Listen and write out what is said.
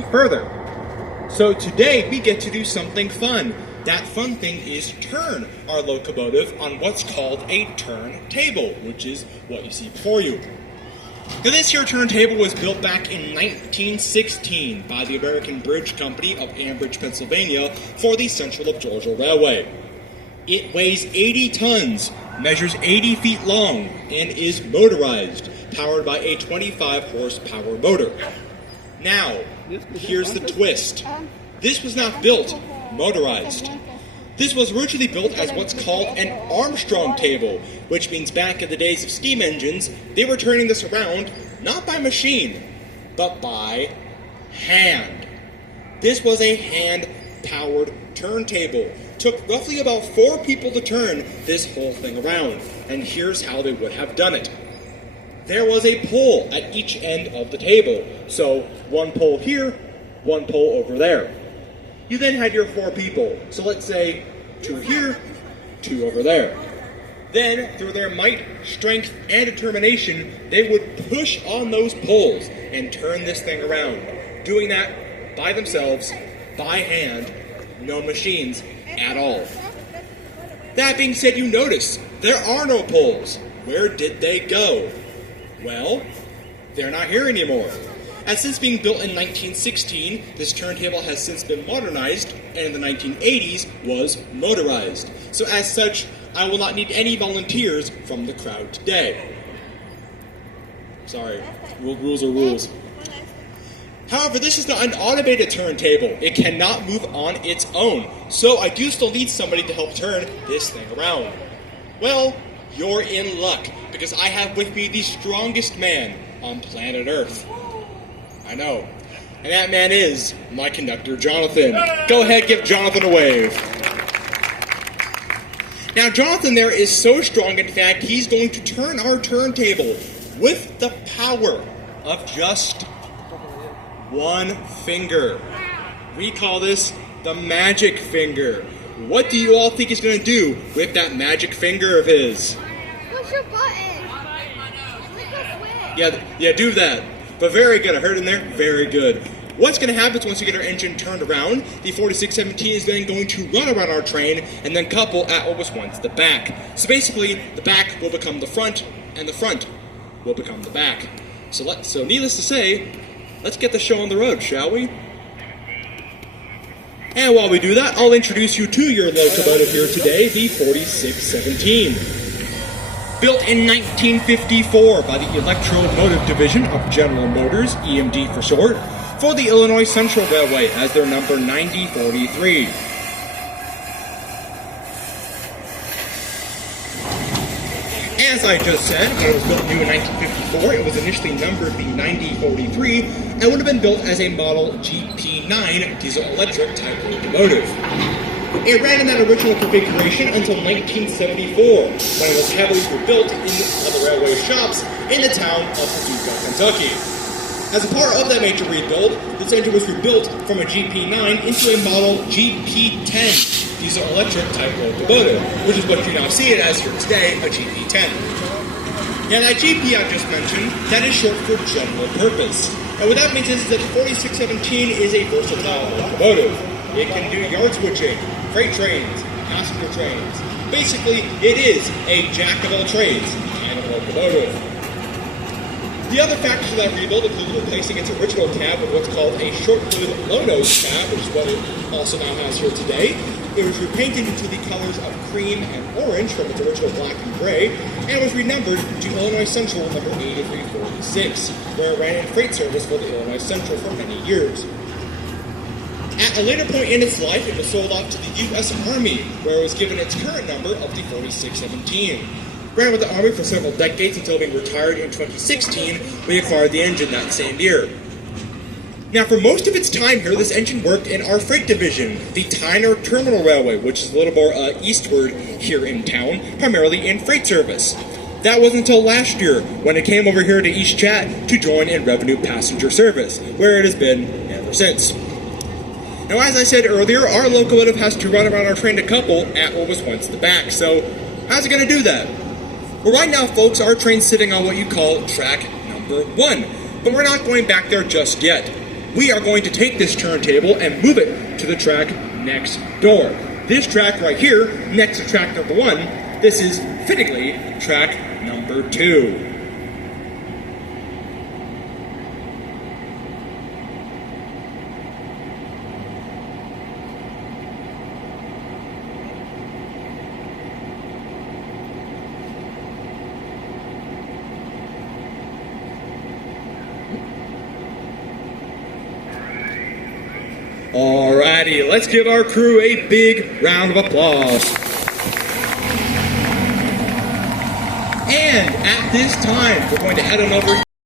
any further. So today we get to do something fun. That fun thing is turn our locomotive on what's called a turntable, which is what you see before you. Now this here turntable was built back in 1916 by the American Bridge Company of Ambridge, Pennsylvania for the Central of Georgia Railway. It weighs 80 tons, measures 80 feet long, and is motorized, powered by a 25 horsepower motor. Now, here's the twist. This was not built motorized. This was originally built as what's called an Armstrong table, which means back in the days of steam engines, they were turning this around not by machine, but by hand. This was a hand-powered turntable. Took roughly about 4 people to turn this whole thing around, and here's how they would have done it. There was a pole at each end of the table, so one pole here, one pole over there. You then had your 4 people, so let's say 2 here, 2 over there. Then, through their might, strength, and determination, they would push on those poles and turn this thing around. Doing that by themselves, by hand, no machines at all. That being said, you notice there are no poles. Where did they go? Well, they're not here anymore. And since being built in 1916, this turntable has since been modernized, and in the 1980s was motorized. So as such, I will not need any volunteers from the crowd today. Sorry, rules are rules. However, this is not an automated turntable. It cannot move on its own. So I do still need somebody to help turn this thing around. Well, you're in luck, because I have with me the strongest man on planet Earth. I know. And that man is my conductor, Jonathan. Go ahead, give Jonathan a wave. Now, Jonathan there is so strong, in fact, he's going to turn our turntable with the power of just one finger. We call this the magic finger. What do you all think he's going to do with that magic finger of his? Push your button. Yeah, do that. But very good. I heard in there. Very good. What's going to happen is once we get our engine turned around, the 4617 is then going to run around our train and then couple at what was once the back. So basically, the back will become the front, and the front will become the back. So needless to say, let's get the show on the road, shall we? And while we do that, I'll introduce you to your locomotive here today, the 4617. Built in 1954 by the Electromotive Division of General Motors, EMD for short, for the Illinois Central Railway as their number 9043. As I just said, when it was built new in 1954, it was initially numbered the 9043 and would have been built as a Model GP9 diesel-electric type locomotive. It ran in that original configuration until 1974, when it was heavily rebuilt in other railway shops in the town of Paducah, Kentucky. As a part of that major rebuild, this engine was rebuilt from a GP9 into a Model GP10 diesel-electric type locomotive, which is what you now see it as here today, a GP10. Now that GP I just mentioned, that is short for general purpose. And what that means is that the 4617 is a versatile locomotive. It can do yard switching, freight trains, passenger trains. Basically, it is a jack-of-all-trades kind of locomotive. The other factors of that rebuild include replacing its original cab with what's called a short-hood low-nose cab, which is what it also now has here today. It was repainted into the colors of cream and orange from its original black and gray, and was renumbered to Illinois Central number 8346, where it ran in freight service for the Illinois Central for many years. At a later point in its life, it was sold off to the U.S. Army, where it was given its current number of the 4617. Ran with the Army for several decades until being retired in 2016, we acquired the engine that same year. Now, for most of its time here, this engine worked in our freight division, the Tyner Terminal Railway, which is a little more eastward here in town, primarily in freight service. That wasn't until last year, when it came over here to East Chat to join in revenue passenger service, where it has been ever since. Now, as I said earlier, our locomotive has to run around our train to couple at what was once the back. So, how's it going to do that? Well, right now, folks, our train's sitting on what you call track number 1. But we're not going back there just yet. we are going to take this turntable and move it to the track next door. This track right here, next to track number 1, this is fittingly track number 2. Alrighty, let's give our crew a big round of applause. And at this time, we're going to head on over